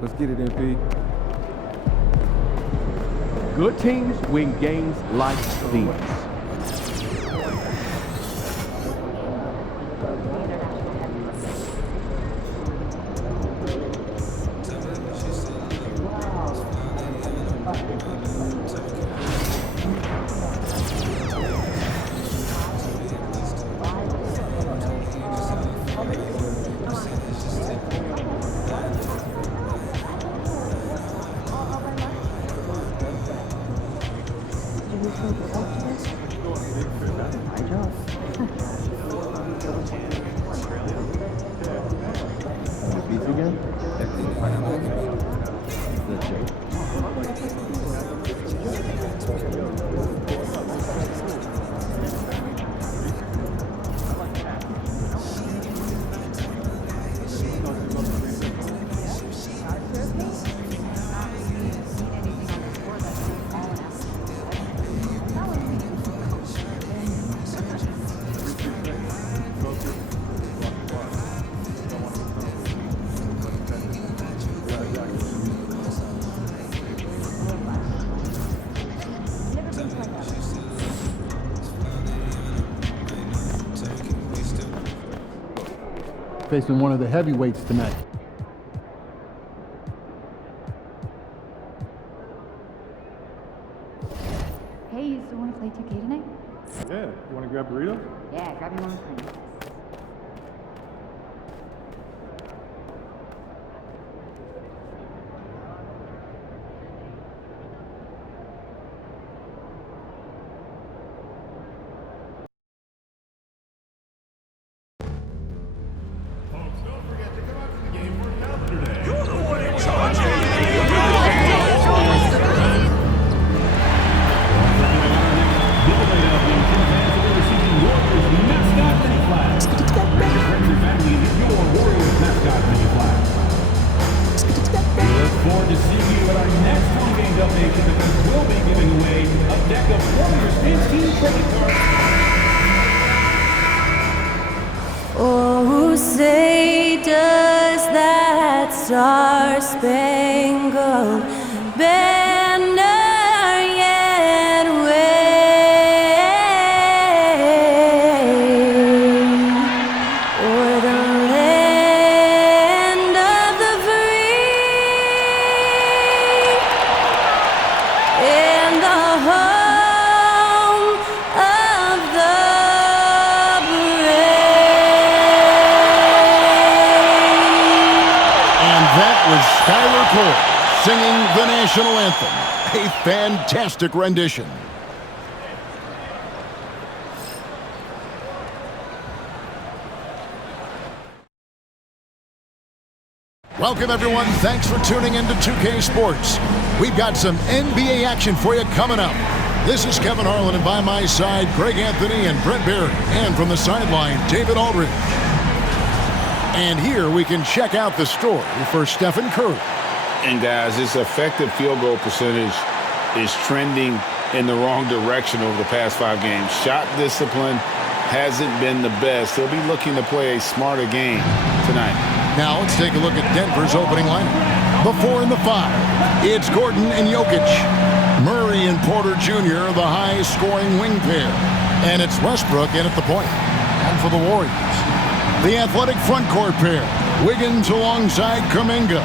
Let's get it, MP. Good teams win games like these. Facing one of the heavyweights tonight. Hey, you still want to play 2K tonight? Yeah, you want to grab burritos? Yeah, grab me one with cream. Oh, say does that star-spangled banner yet wave o'er the land of the free and the home of the Skylar Cole singing the national anthem. A fantastic rendition. Welcome, everyone. Thanks for tuning in to 2K Sports. We've got some NBA action for you coming up. This is Kevin Harlan, and by my side, Greg Anthony and Brent Barry. And from the sideline, David Aldridge. And here we can check out the story for Stephen Curry. And guys, this effective field goal percentage is trending in the wrong direction over the past 5 games. Shot discipline hasn't been the best. They'll be looking to play a smarter game tonight. Now let's take a look at Denver's opening lineup. The 4 and the 5. It's Gordon and Jokic. Murray and Porter Jr., the high-scoring wing pair. And it's Westbrook in at the point. And for the Warriors, the athletic front court pair. Wiggins alongside Kuminga.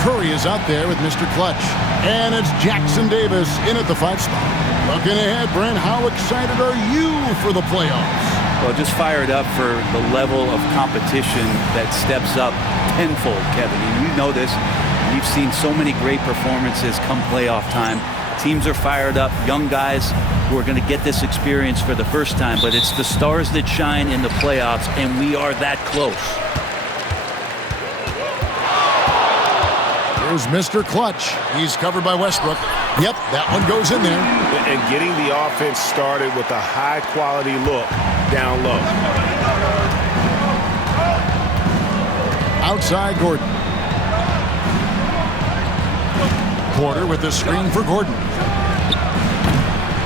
Curry is out there with Mr. Clutch. And it's Jackson Davis in at the 5 spot. Looking ahead, Brent, how excited are you for the playoffs? Well, just fired up for the level of competition that steps up tenfold, Kevin. And you know this. We've seen so many great performances come playoff time. Teams are fired up, young guys who are going to get this experience for the first time, but it's the stars that shine in the playoffs, and we are that close. Here's Mr. Clutch. He's covered by Westbrook. Yep, that one goes in there. And getting the offense started with a high-quality look down low. Outside Gordon. Porter with the screen for Gordon.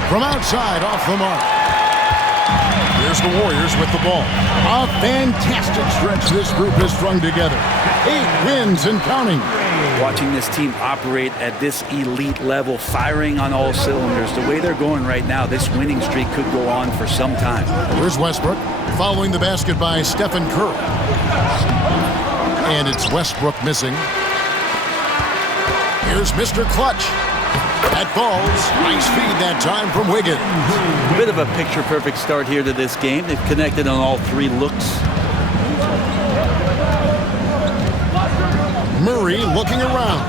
From outside, off the mark. Here's the Warriors with the ball. A fantastic stretch this group has strung together. 8 wins and counting. Watching this team operate at this elite level, firing on all cylinders, the way they're going right now, this winning streak could go on for some time. Here's Westbrook following the basket by Stephen Curry. And it's Westbrook missing. Here's Mr. Clutch. That falls. Nice feed that time from Wiggins. A bit of a picture-perfect start here to this game. They've connected on all 3 looks. Murray looking around.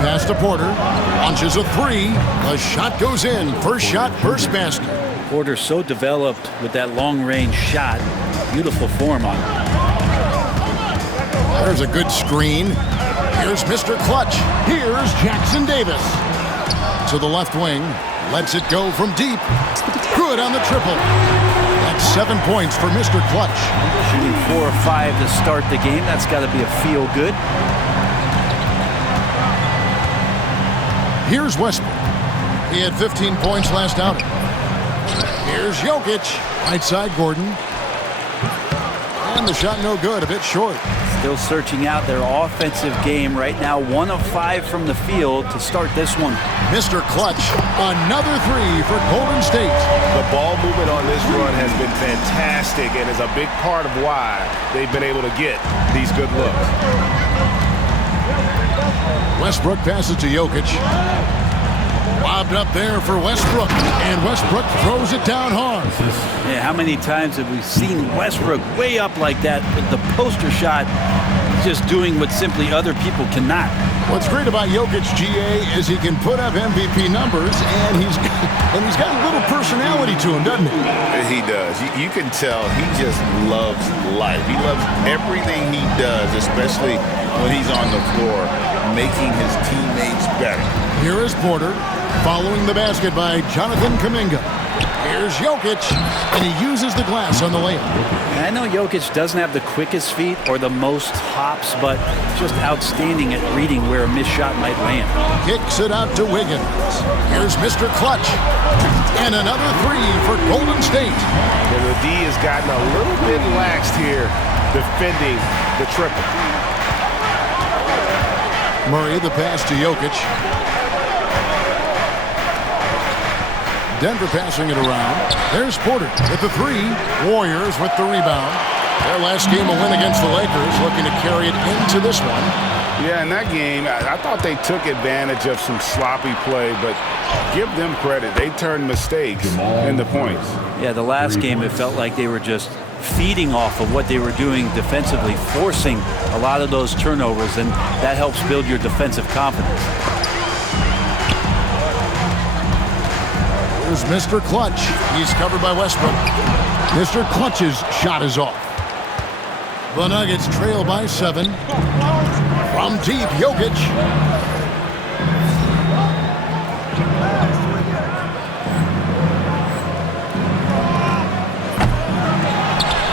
Pass to Porter. Launches a 3. The shot goes in. First shot, first basket. Porter so developed with that long-range shot. Beautiful form on it. There's a good screen. Here's Mr. Clutch. Here's Jackson Davis. To the left wing. Lets it go from deep. Good on the triple. That's 7 points for Mr. Clutch. Shooting 4 or 5 to start the game. That's got to be a feel-good. Here's Westbrook. He had 15 points last outing. Here's Jokic. Right side, Gordon. And the shot no good, a bit short. Still searching out their offensive game right now. 1 of 5 from the field to start this one. Mr. Clutch, another 3 for Golden State. The ball movement on this run has been fantastic and is a big part of why they've been able to get these good looks. Westbrook passes to Jokic. Lobbed up there for Westbrook, and Westbrook throws it down hard. Yeah, how many times have we seen Westbrook way up like that with the poster shot, just doing what simply other people cannot? What's great about Jokic, GA, is he can put up MVP numbers, and he's got a little personality to him, doesn't he? He does. You can tell he just loves life. He loves everything he does, especially when he's on the floor, making his teammates better. Here is Porter, following the basket by Jonathan Kuminga. Here's Jokic, and he uses the glass on the layup. I know Jokic doesn't have the quickest feet or the most hops, but just outstanding at reading where a missed shot might land. Kicks it out to Wiggins. Here's Mr. Clutch. And another 3 for Golden State. And the D has gotten a little bit laxed here defending the triple. Murray, the pass to Jokic. Denver passing it around. There's Porter with the 3. Warriors with the rebound. Their last game a win against the Lakers, looking to carry it into this one. Yeah, in that game, I thought they took advantage of some sloppy play, but give them credit. They turned mistakes into points. Yeah, the last game, it felt like they were just feeding off of what they were doing defensively, forcing a lot of those turnovers, and that helps build your defensive confidence. Here's Mr. Clutch. He's covered by Westbrook. Mr. Clutch's shot is off. The Nuggets trail by 7. From deep, Jokic.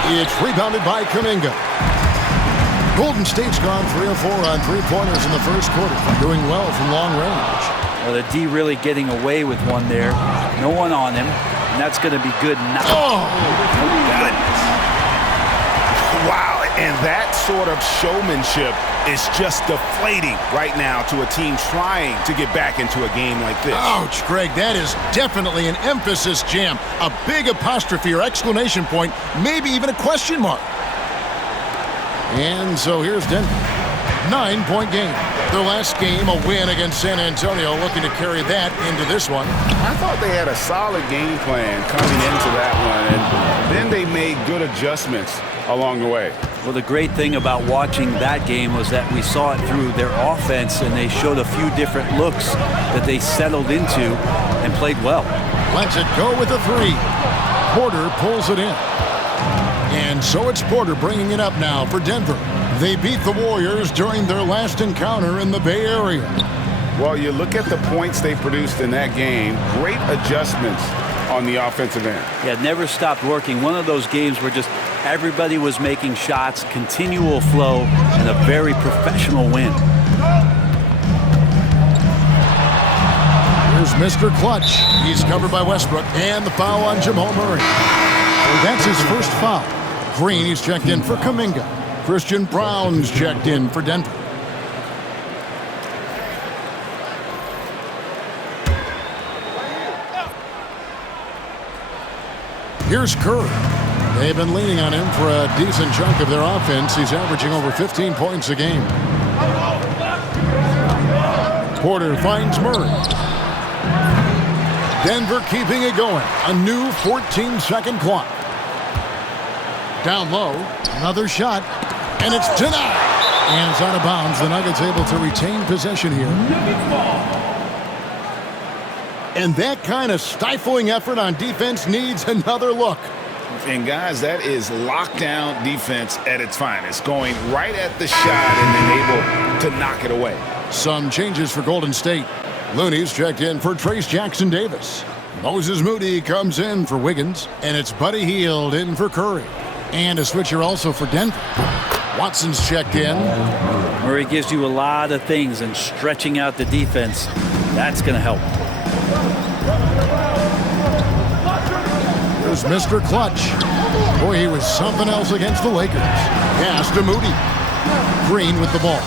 It's rebounded by Kuminga. Golden State's gone 3 of 4 on 3-pointers in the first quarter. Doing well from long range. Well, the D really getting away with one there. No one on him, and that's going to be good now. Oh! Goodness. Wow, and that sort of showmanship is just deflating right now to a team trying to get back into a game like this. Ouch, Greg, that is definitely an emphasis jam. A big apostrophe or exclamation point, maybe even a question mark. And so here's Denver. 9-point game. Their last game, a win against San Antonio, looking to carry that into this one. I thought they had a solid game plan coming into that one, and then they made good adjustments along the way. Well, the great thing about watching that game was that we saw it through their offense, and they showed a few different looks that they settled into and played well. Lets it go with a 3. Porter pulls it in. And so it's Porter bringing it up now for Denver. They beat the Warriors during their last encounter in the Bay Area. Well, you look at the points they produced in that game, great adjustments on the offensive end. Yeah, never stopped working. One of those games where just everybody was making shots, continual flow, and a very professional win. Here's Mr. Clutch. He's covered by Westbrook, and the foul on Jamal Murray. That's his first foul. Green, he's checked in for Kuminga. Christian Brown's checked in for Denver. Here's Curry. They've been leaning on him for a decent chunk of their offense. He's averaging over 15 points a game. Porter finds Murray. Denver keeping it going. A new 14-second clock. Down low. Another shot. And it's denied. And it's out of bounds. The Nuggets able to retain possession here. And that kind of stifling effort on defense needs another look. And guys, that is lockdown defense at its finest. Going right at the shot and then able to knock it away. Some changes for Golden State. Looney's checked in for Trace Jackson Davis. Moses Moody comes in for Wiggins. And it's Buddy Hield in for Curry. And a switcher also for Denver. Watson's checked in. Murray gives you a lot of things, and stretching out the defense, that's going to help. Here's Mr. Clutch. Boy, he was something else against the Lakers. Pass to Moody. Green with the ball.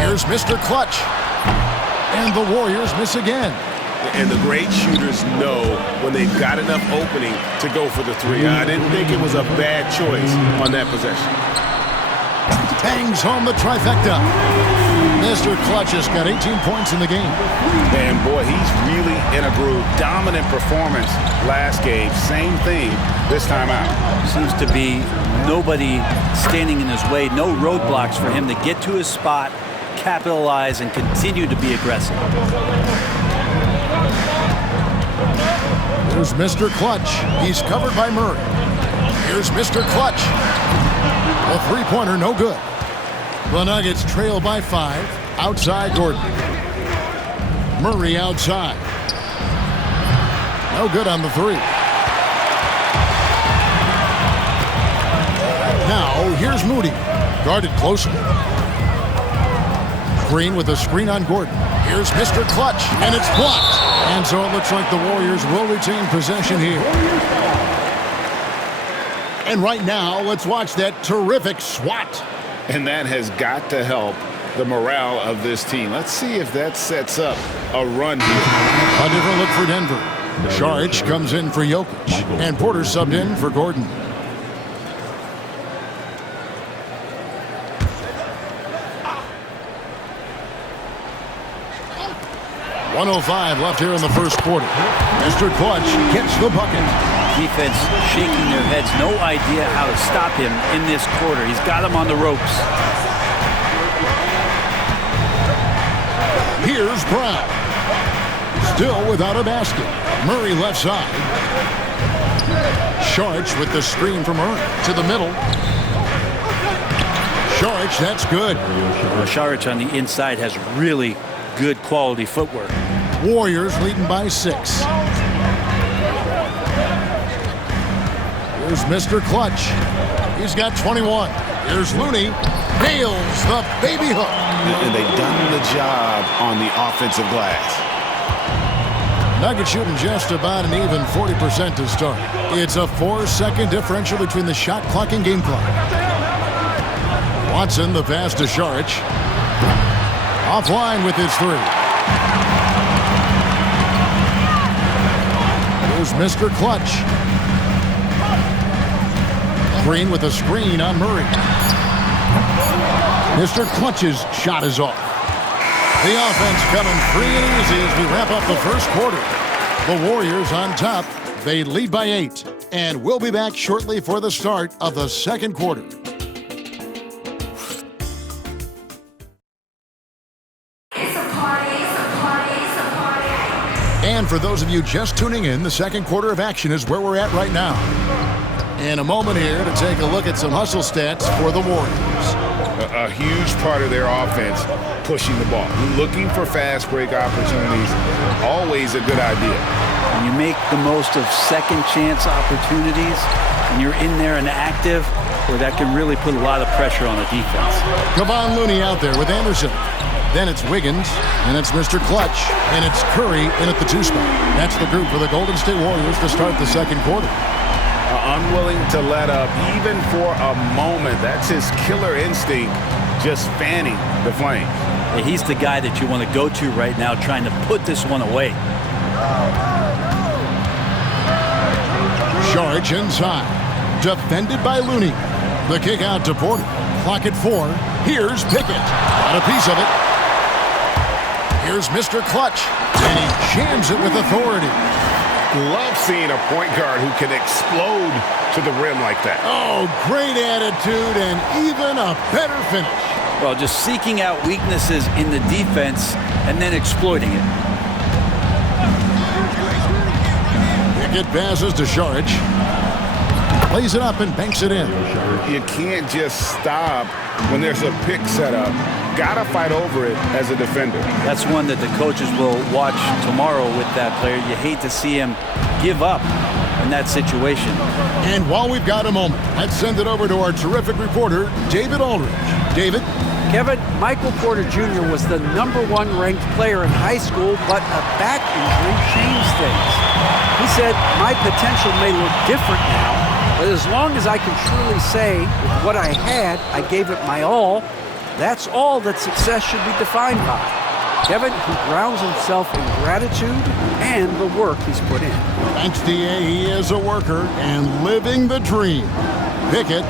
Here's Mr. Clutch. And the Warriors miss again. And the great shooters know when they've got enough opening to go for the three. I didn't think it was a bad choice on that possession. Bangs home the trifecta. Mr. Clutch has got 18 points in the game. And boy, he's really in a groove. Dominant performance last game. Same thing this time out. Seems to be nobody standing in his way. No roadblocks for him to get to his spot, capitalize, and continue to be aggressive. Here's Mr. Clutch. He's covered by Murray. Here's Mr. Clutch. A three-pointer, no good. The Nuggets trail by 5. Outside Gordon. Murray outside. No good on the three. Now, here's Moody. Guarded closely. Green with a screen on Gordon. Here's Mr. Clutch, and it's blocked. And so it looks like the Warriors will retain possession here. And right now, let's watch that terrific swat. And that has got to help the morale of this team. Let's see if that sets up a run here. A different look for Denver. Saric comes in for Jokic. And Porter subbed in for Gordon. .105 left here in the first quarter. Mr. Clutch gets the bucket. Defense shaking their heads. No idea how to stop him in this quarter. He's got him on the ropes. Here's Brown. Still without a basket. Murray left side. Saric with the screen from Murray to the middle. Saric, that's good. Saric on the inside has really good quality footwork. Warriors leading by 6. Here's Mr. Clutch. He's got 21. Here's Looney. Nails the baby hook. And they've done the job on the offensive glass. Nuggets shooting just about an even 40% to start. It's a 4-second differential between the shot clock and game clock. Watson, the pass to Saric. Offline with his three. Here's Mr. Clutch. Green with a screen on Murray. Mr. Clutch's shot is off. The offense coming free and easy as we wrap up the first quarter. The Warriors on top. They lead by 8. And we'll be back shortly for the start of the second quarter. And for those of you just tuning in, the second quarter of action is where we're at right now. In a moment here to take a look at some hustle stats for the Warriors. A huge part of their offense, pushing the ball. Looking for fast break opportunities, always a good idea. When you make the most of second chance opportunities, and you're in there and active, well, that can really put a lot of pressure on the defense. Kevon Looney out there with Anderson. Then it's Wiggins, and it's Mr. Clutch, and it's Curry in at the 2 spot. That's the group for the Golden State Warriors to start the second quarter. unwilling to let up even for a moment. That's his killer instinct, just fanning the flames. Yeah, he's the guy that you want to go to right now, trying to put this one away. Saric inside. Defended by Looney. The kick out to Porter. Clock at 4. Here's Pickett. Got a piece of it. Here's Mr. Clutch. And he jams it with authority. Love seeing a point guard who can explode to the rim like that. Oh, great attitude and even a better finish. Well, just seeking out weaknesses in the defense and then exploiting it. Pickett passes to Saric. Plays it up and banks it in. You can't just stop when there's a pick set up. Gotta fight over it as a defender. That's one that the coaches will watch tomorrow with that player. You hate to see him give up in that situation. And while we've got a moment, let's send it over to our terrific reporter, David Aldridge. David? Kevin, Michael Porter Jr. was the #1 ranked player in high school, but a back injury changed things. He said, "My potential may look different now, but as long as I can truly say with what I had, I gave it my all, that's all that success should be defined by." Kevin, he grounds himself in gratitude and the work he's put in. Thanks, D.A. He is a worker and living the dream. Pickett.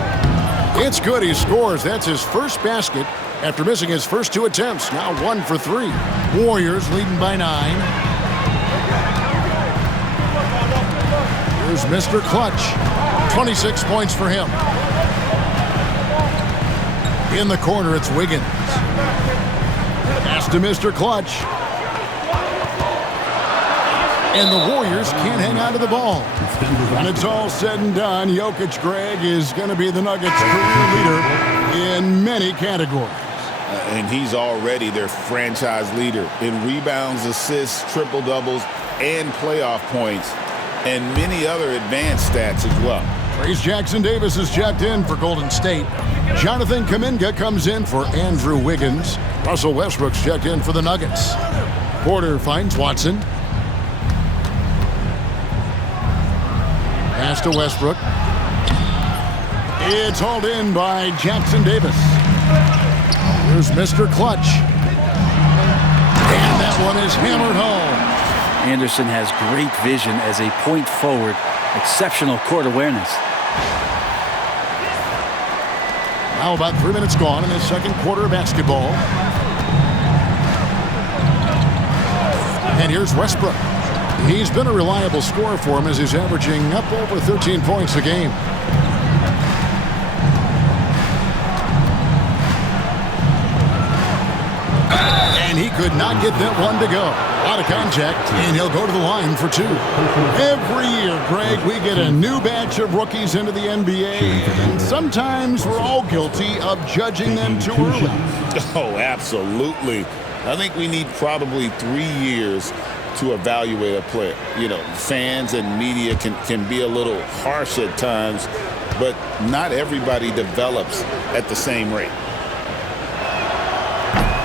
It's good. He scores. That's his first basket after missing his first 2 attempts. Now 1 for 3. Warriors leading by 9. Here's Mr. Clutch. 26 points for him. In the corner, it's Wiggins. Pass to Mr. Clutch. And the Warriors can't hang on to the ball. When it's all said and done, Jokic, Greg, is going to be the Nuggets' career leader in many categories. And he's already their franchise leader in rebounds, assists, triple-doubles, and playoff points, and many other advanced stats as well. Trace Jackson-Davis is checked in for Golden State. Jonathan Kuminga comes in for Andrew Wiggins. Russell Westbrook's checked in for the Nuggets. Porter finds Watson. Pass to Westbrook. It's hauled in by Jackson-Davis. Here's Mr. Clutch. And that one is hammered home. Anderson has great vision as a point forward. Exceptional court awareness. Now about 3 minutes gone in the second quarter of basketball. And here's Westbrook. He's been a reliable scorer for him as he's averaging up over 13 points a game. And he could not get that one to go. Out of contact, and he'll go to the line for 2. Every year, Greg, we get a new batch of rookies into the NBA, and sometimes we're all guilty of judging them too early. Oh, absolutely. I think we need probably 3 years to evaluate a player. You know, fans and media can be a little harsh at times, but not everybody develops at the same rate.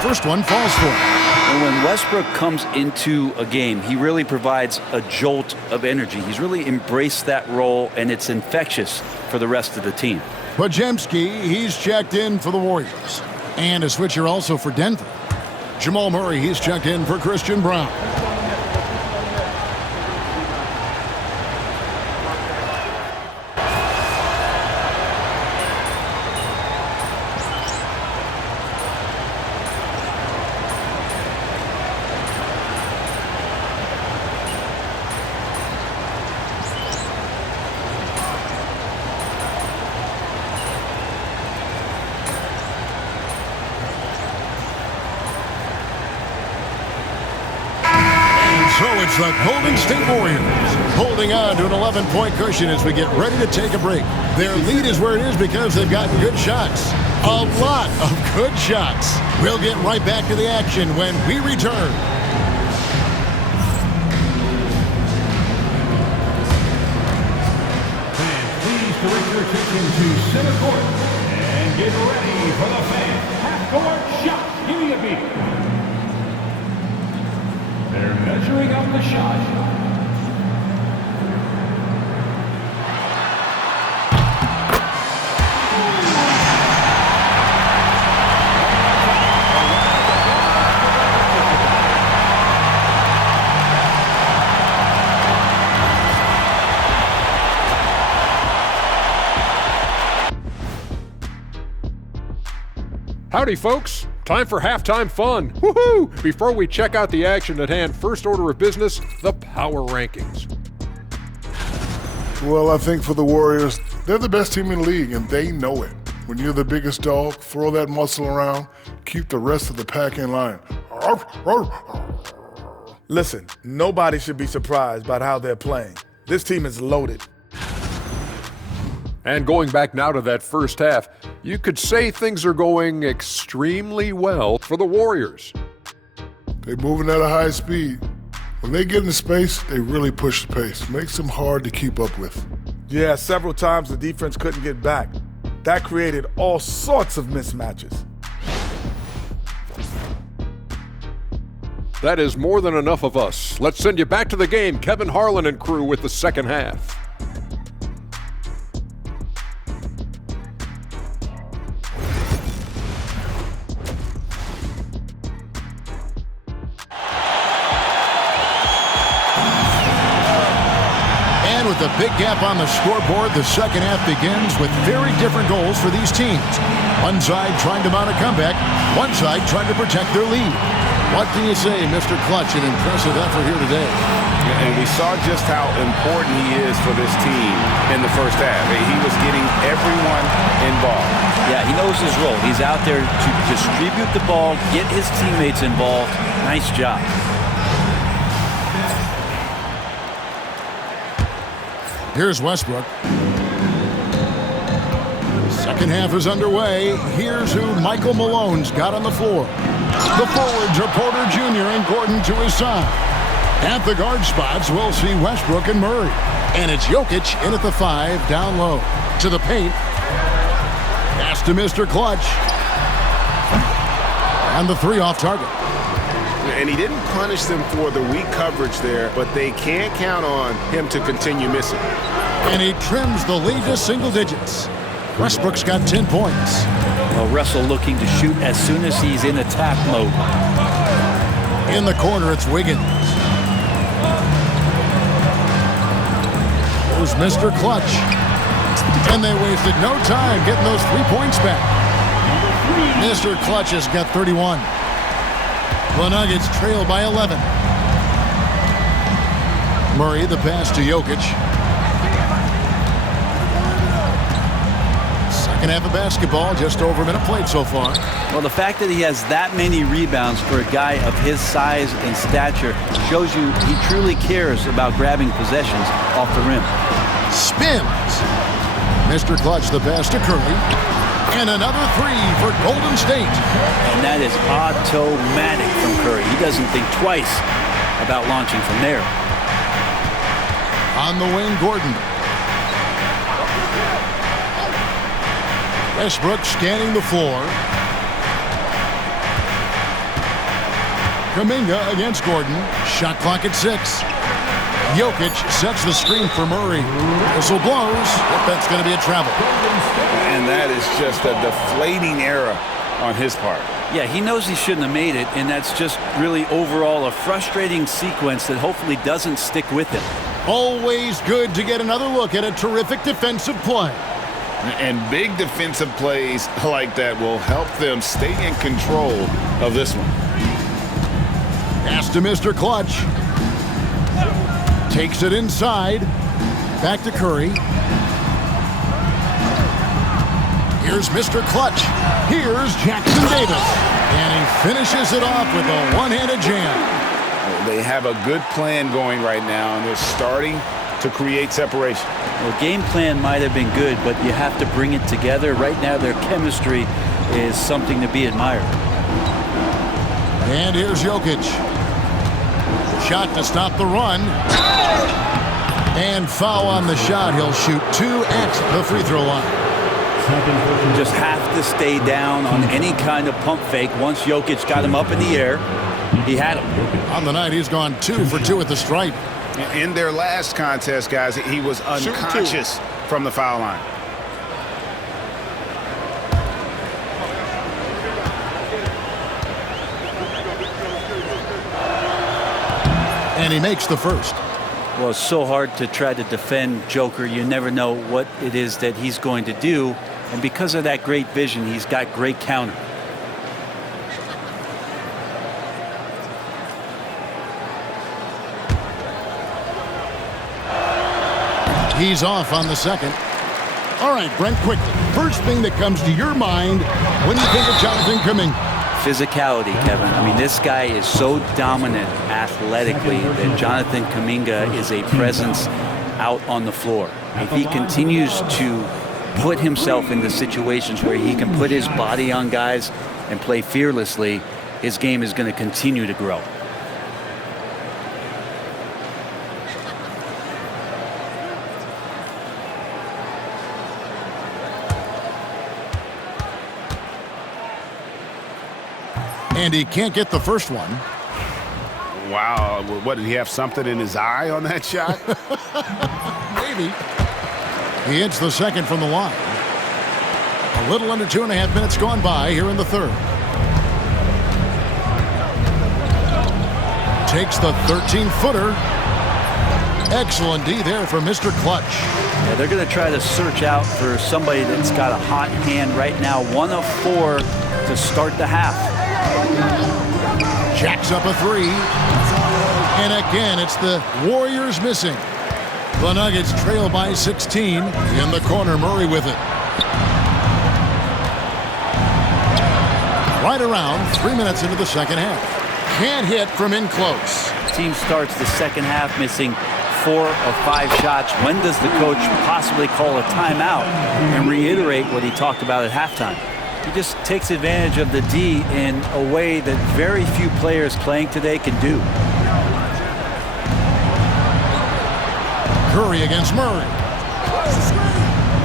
First one falls for him. And when Westbrook comes into a game, he really provides a jolt of energy. He's really embraced that role, and it's infectious for the rest of the team. Podziemski, he's checked in for the Warriors. And a switcher also for Denver. Jamal Murray, he's checked in for Christian Brown. So it's the Golden State Warriors holding on to an 11-point cushion as we get ready to take a break. Their lead is where it is because they've gotten good shots. A lot of good shots. We'll get right back to the action when we return. Please direct your attention to center court and get ready for the fan half-court shot. Give me a beat. They're measuring up the shot. Howdy, folks. Time for halftime fun. Woohoo! Before we check out the action at hand, first order of business, the power rankings. Well, I think for the Warriors, they're the best team in the league, and they know it. When you're the biggest dog, throw that muscle around, keep the rest of the pack in line. Listen, nobody should be surprised by how they're playing. This team is loaded. And going back now to that first half, you could say things are going extremely well for the Warriors. They're moving at a high speed. When they get into space, they really push the pace. Makes them hard to keep up with. Yeah, several times the defense couldn't get back. That created all sorts of mismatches. That is more than enough of us. Let's send you back to the game, Kevin Harlan and crew with the second half. With a big gap on the scoreboard, the second half begins with very different goals for these teams. One side trying to mount a comeback, one side trying to protect their lead. What can you say, Mr. Clutch? An impressive effort here today. And we saw just how important he is for this team in the first half. He was getting everyone involved. Yeah, he knows his role. He's out there to distribute the ball, get his teammates involved. Nice job. Here's Westbrook. Second half is underway. Here's who Michael Malone's got on the floor. The forwards are Porter Jr. and Gordon to his side. At the guard spots, we'll see Westbrook and Murray. And it's Jokic in at the 5, down low. To the paint. Pass to Mr. Clutch. And the 3 off target. And he didn't punish them for the weak coverage there, but they can't count on him to continue missing. And he trims the lead to single digits. Westbrook's got 10 points. Well, Russell looking to shoot as soon as he's in attack mode. In the corner, it's Wiggins. There's Mr. Clutch. And they wasted no time getting those 3 points back. Mr. Clutch has got 31. The Nuggets trail by 11. Murray, the pass to Jokic. Second half of basketball, just over a minute played so far. Well, the fact that he has that many rebounds for a guy of his size and stature shows you he truly cares about grabbing possessions off the rim. Spins. Mr. Clutch, the pass to Curry. And another 3 for Golden State. And that is automatic from Curry. He doesn't think twice about launching from there. On the wing, Gordon. Westbrook scanning the floor. Kuminga against Gordon. Shot clock at 6. Jokic sets the screen for Murray. Whistle blows. That's going to be a travel. And that is just a deflating error on his part. Yeah, he knows he shouldn't have made it, and that's just really overall a frustrating sequence that hopefully doesn't stick with him. Always good to get another look at a terrific defensive play. And big defensive plays like that will help them stay in control of this one. Pass to Mr. Clutch. Takes it inside. Back to Curry. Here's Mr. Clutch. Here's Jackson Davis. And he finishes it off with a one-handed jam. They have a good plan going right now, and they're starting to create separation. Well, game plan might have been good, but you have to bring it together. Right now, their chemistry is something to be admired. And here's Jokic. Shot to stop the run. And foul on the shot. He'll shoot 2 at the free throw line. You just have to stay down on any kind of pump fake. Once Jokic got him up in the air, he had him. On the night, he's gone 2 for 2 at the stripe. In their last contest, guys, he was unconscious from the foul line. And he makes the first. Well, it's so hard to try to defend Joker. You never know what it is that he's going to do. And because of that great vision, he's got great counter. He's off on the second. All right, Brent, quickly. First thing that comes to your mind when you think of Jonathan Kuminga. Physicality, Kevin. I mean, this guy is so dominant athletically that Jonathan Kuminga is a presence out on the floor. If he continues to put himself into situations where he can put his body on guys and play fearlessly, his game is going to continue to grow. And he can't get the first one. Wow, what, did he have something in his eye on that shot? Maybe. He hits the second from the line. A little under 2.5 minutes gone by here in the third. Takes the 13-footer. Excellent D there for Mr. Clutch. Yeah, they're going to try to search out for somebody that's got a hot hand right now. 1 of 4 to start the half. Jacks up a 3. And again, it's the Warriors missing. The Nuggets trail by 16. In the corner, Murray with it. Right around 3 minutes into the second half. Can't hit from in close. Team starts the second half missing 4 of 5 shots. When does the coach possibly call a timeout and reiterate what he talked about at halftime? He just takes advantage of the D in a way that very few players playing today can do. Curry against Murray.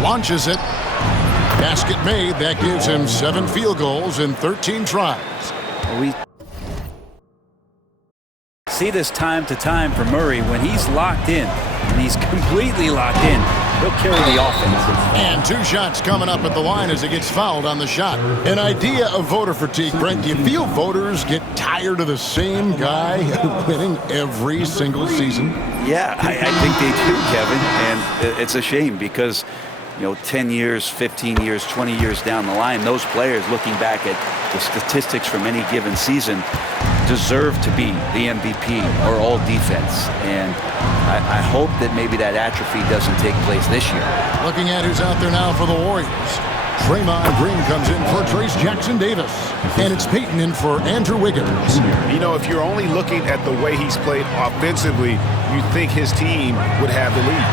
Launches it. Basket made. That gives him 7 field goals in 13 tries. We see this time to time for Murray. When he's locked in, and he's completely locked in, he'll carry the offense. And 2 shots coming up at the line as he gets fouled on the shot. An idea of voter fatigue, Brent. Do you feel voters get tired of the same guy winning every single season? Yeah, I think they do, Kevin. And it's a shame because, you know, 10 years, 15 years, 20 years down the line, those players looking back at the statistics from any given season deserve to be the MVP or all defense. And I hope that maybe that atrophy doesn't take place this year. Looking at who's out there now for the Warriors. Draymond Green comes in for Trace Jackson Davis. And it's Peyton in for Andrew Wiggins. You know, if you're only looking at the way he's played offensively, you think his team would have the lead.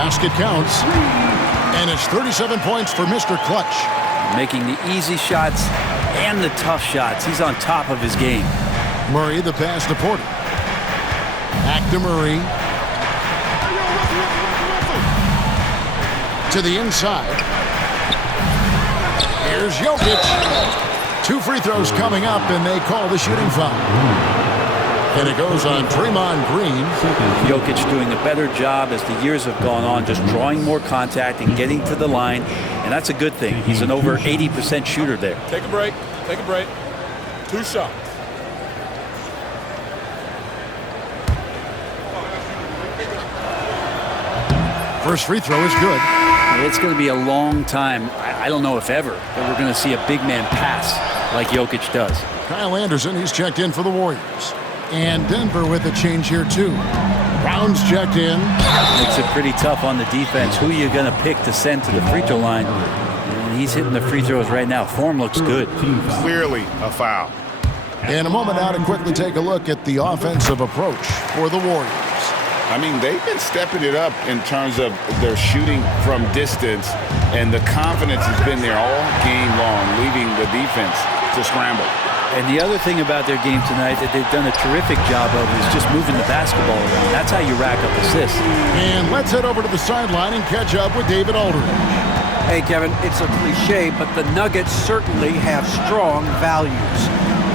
Basket counts. And it's 37 points for Mr. Clutch. Making the easy shots and the tough shots. He's on top of his game. Murray, the pass to Porter. Back to Murray. To the inside. Here's Jokic. 2 free throws coming up, and they call the shooting foul. And it goes on Draymond Green. Jokic doing a better job as the years have gone on, just drawing more contact and getting to the line. And that's a good thing. He's an over 80% shooter there. Take a break. Take a break. 2 shots. First free throw is good. It's going to be a long time, I don't know if ever, that we're going to see a big man pass like Jokic does. Kyle Anderson, he's checked in for the Warriors. And Denver with a change here, too. Brown's checked in. Makes it pretty tough on the defense. Who are you going to pick to send to the free throw line? And he's hitting the free throws right now. Form looks good. Clearly a foul. And a moment now to quickly take a look at the offensive approach for the Warriors. I mean, they've been stepping it up in terms of their shooting from distance, and the confidence has been there all game long, leaving the defense to scramble. And the other thing about their game tonight that they've done a terrific job of is just moving the basketball around. That's how you rack up assists. And let's head over to the sideline and catch up with David Aldridge. Hey, Kevin, it's a cliche, but the Nuggets certainly have strong values.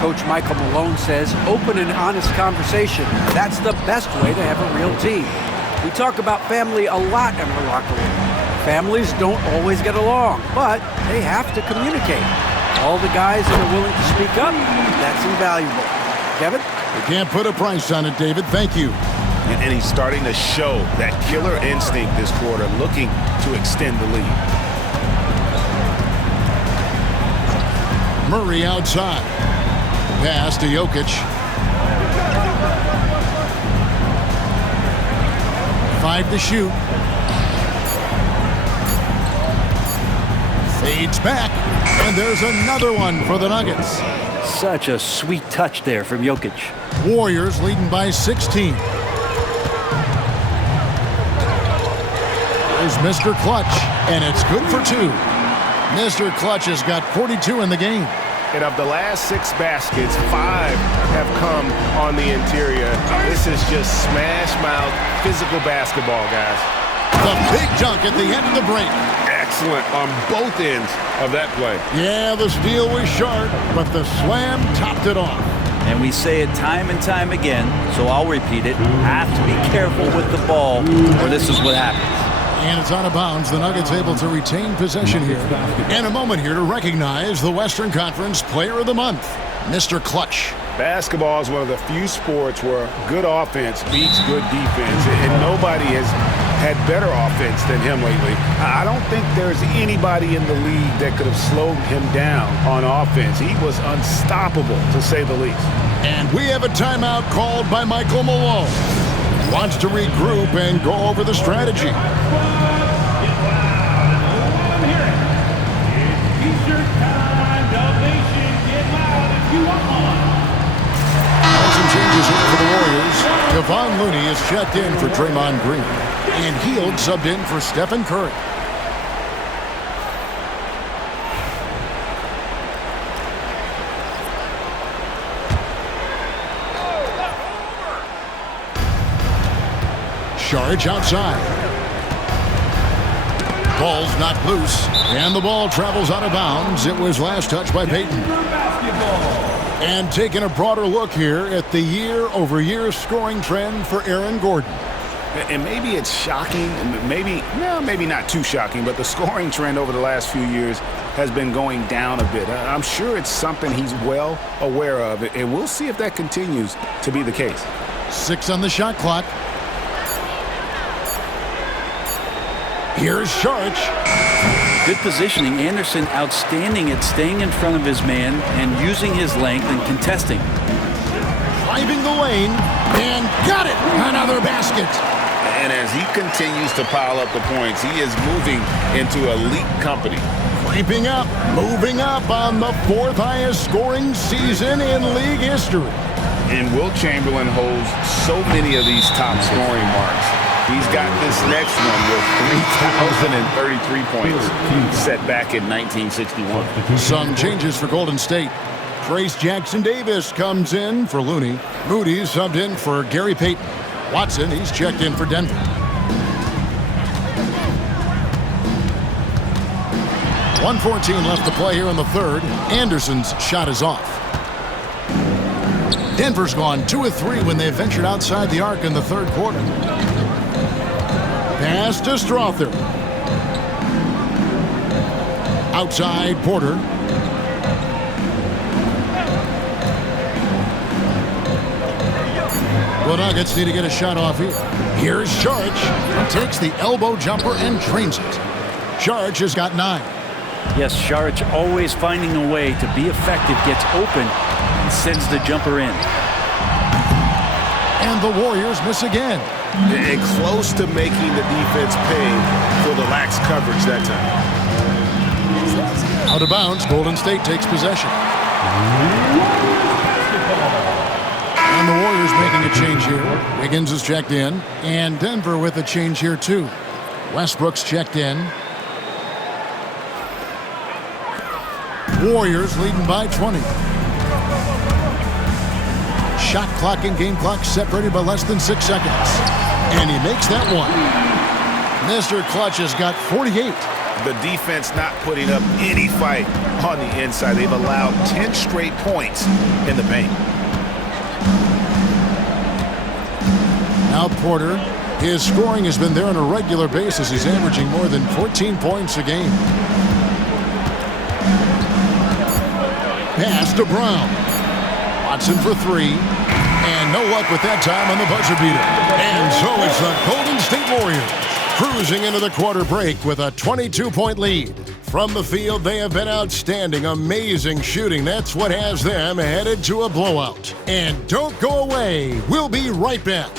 Coach Michael Malone says open and honest conversation. That's the best way to have a real team. We talk about family a lot in our locker room. Families don't always get along, but they have to communicate. All the guys that are willing to speak up, that's invaluable. Kevin? We can't put a price on it, David. Thank you. And he's starting to show that killer instinct this quarter, looking to extend the lead. Murray outside. Pass to Jokic. 5 to shoot. Fades back, and there's another one for the Nuggets. Such a sweet touch there from Jokic. Warriors leading by 16. There's Mr. Clutch, and it's good for 2. Mr. Clutch has got 42 in the game. And of the last 6 baskets, 5 have come on the interior. This is just smash mouth physical basketball, guys. The big dunk at the end of the break. Excellent on both ends of that play. Yeah, the steal was sharp, but the slam topped it off. And we say it time and time again, so I'll repeat it. Have to be careful with the ball, or this is what happens. And it's out of bounds. The Nuggets able to retain possession here. And a moment here to recognize the Western Conference Player of the Month, Mr. Clutch. Basketball is one of the few sports where good offense beats good defense, and nobody has had better offense than him lately. I don't think there's anybody in the league that could have slowed him down on offense. He was unstoppable, to say the least. And we have a timeout called by Michael Malone. Wants to regroup and go over the strategy. Some changes here for the Warriors. Kevon Looney is checked in for Draymond Green. And Hield subbed in for Stephen Curry. Charge outside. Ball's not loose, and the ball travels out of bounds. It was last touched by Payton. And taking a broader look here at the year-over-year scoring trend for Aaron Gordon. And maybe it's shocking, maybe not too shocking, but the scoring trend over the last few years has been going down a bit. I'm sure it's something he's well aware of, and we'll see if that continues to be the case. 6 on the shot clock. Here's Sharch. Good positioning. Anderson outstanding at staying in front of his man and using his length and contesting. Driving the lane and got it. Another basket. And as he continues to pile up the points, he is moving into elite company. Creeping up, moving up on the 4th highest scoring season in league history. And Wilt Chamberlain holds so many of these top scoring marks. He's got this next one with 3,033 points set back in 1961. Some changes for Golden State. Trace Jackson-Davis comes in for Looney. Moody subbed in for Gary Payton. Watson, he's checked in for Denver. .114 left to play here in the third. Anderson's shot is off. Denver's gone 2 of 3 when they ventured outside the arc in the third quarter. Pass to Strother. Outside Porter. The Nuggets need to get a shot off here. Here's Sharch. He takes the elbow jumper and drains it. Sharch has got 9. Yes, Sharch always finding a way to be effective, gets open, and sends the jumper in. And the Warriors miss again. And close to making the defense pay for the lax coverage that time. Out of bounds, Golden State takes possession. And the Warriors making a change here. Wiggins is checked in. And Denver with a change here too. Westbrook's checked in. Warriors leading by 20. Shot clock and game clock separated by less than 6 seconds. And he makes that one. Mr. Clutch has got 48. The defense not putting up any fight on the inside. They've allowed 10 straight points in the paint. Now Porter. His scoring has been there on a regular basis. He's averaging more than 14 points a game. Pass to Brown. Watson for 3. And no luck with that time on the buzzer beater. And so it's the Golden State Warriors cruising into the quarter break with a 22-point lead. From the field, they have been outstanding, amazing shooting. That's what has them headed to a blowout. And don't go away. We'll be right back.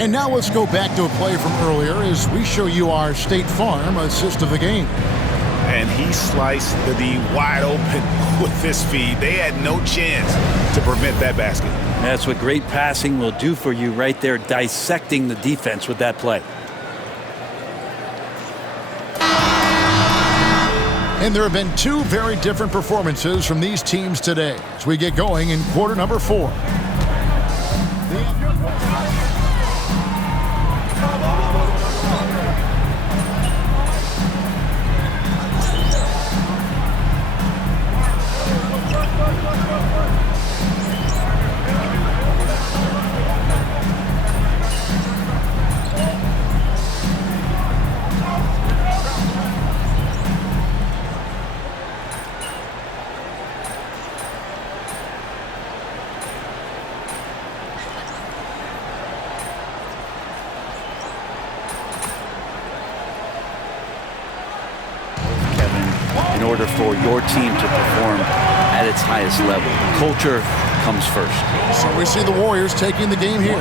And now let's go back to a play from earlier as we show you our State Farm assist of the game. And he sliced the D wide open with this feed. They had no chance to prevent that basket. That's what great passing will do for you right there, dissecting the defense with that play. And there have been two very different performances from these teams today as we get going in quarter number 4. In order for your team to perform at its highest level, culture comes first. So we see the Warriors taking the game here.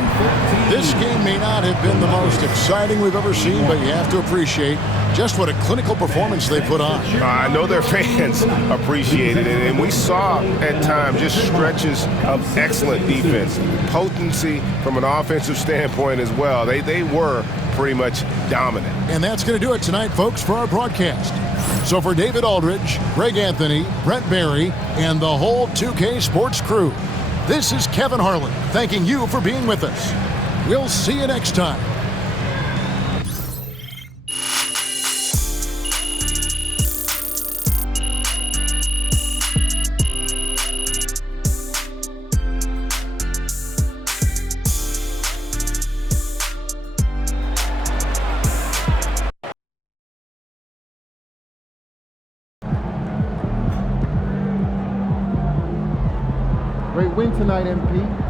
This game may not have been the most exciting we've ever seen, but you have to appreciate just what a clinical performance they put on. I know their fans appreciated it, and we saw at times just stretches of excellent defense, potency from an offensive standpoint as well. They were pretty much dominant. And that's going to do it tonight, folks, for our broadcast. So for David Aldridge, Greg Anthony, Brent Barry, and the whole 2K Sports crew, this is Kevin Harlan thanking you for being with us. We'll see you next time. Great win tonight, MP.